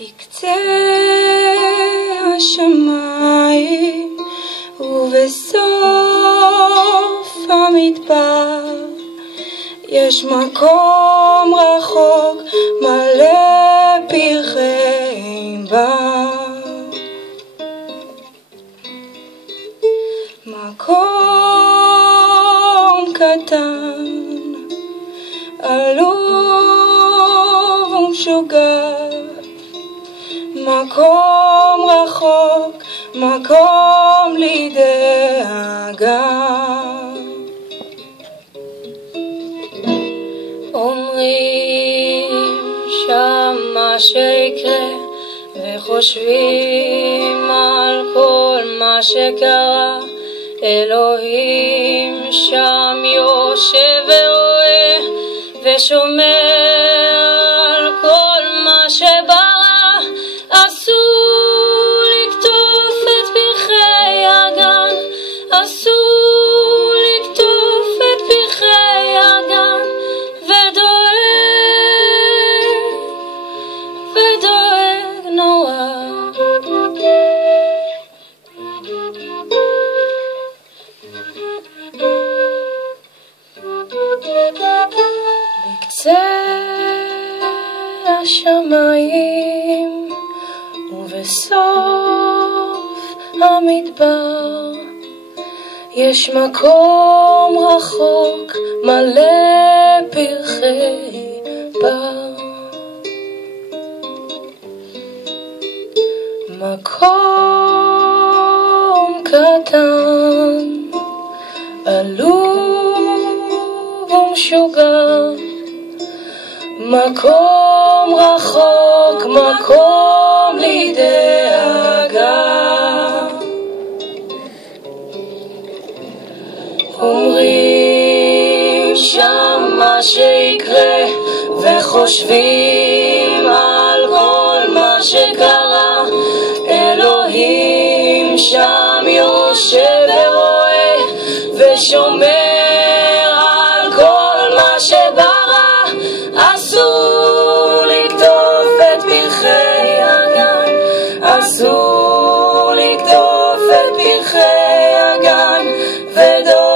בקצה השמיים ובסוף המדבר יש מקום רחוק מלא פרחי ענבר, מקום קטן עלוב ומשוגע, מקום רחוק, מקום לדאגה. אומרים שם מה שיקרה וחושבים על כל מה שקרה, אלוהים שם יושב ורואה ושומר על כל מה שברא. אסור לקטוף את פרחי הגן, אסור לקטוף את פרחי הגן, ודואג נורא. בקצה השמיים ובסוף המדבר יש מקום רחוק מלא פרחי בר, מקום קטן עלוב ומשוגע, מקום רחוק, מקום לדאגה. אומרים שם מה שיקרה וחושבים על כל מה שקרה, אלוהים שם יושב ורואה ושומר על כל מה שברא. אסור לקטוף את פרחי הגן, אסור לקטוף את פרחי הגן, ודואג